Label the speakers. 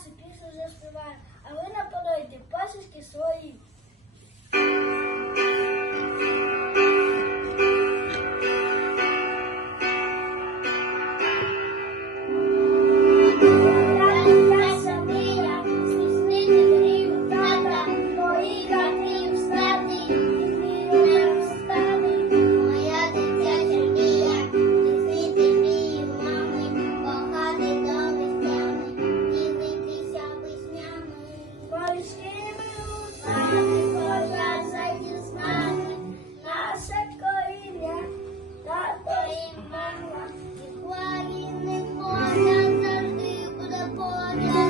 Speaker 1: Тарасу пісню заспіваю, а ви наполойте пасічки свої. Father.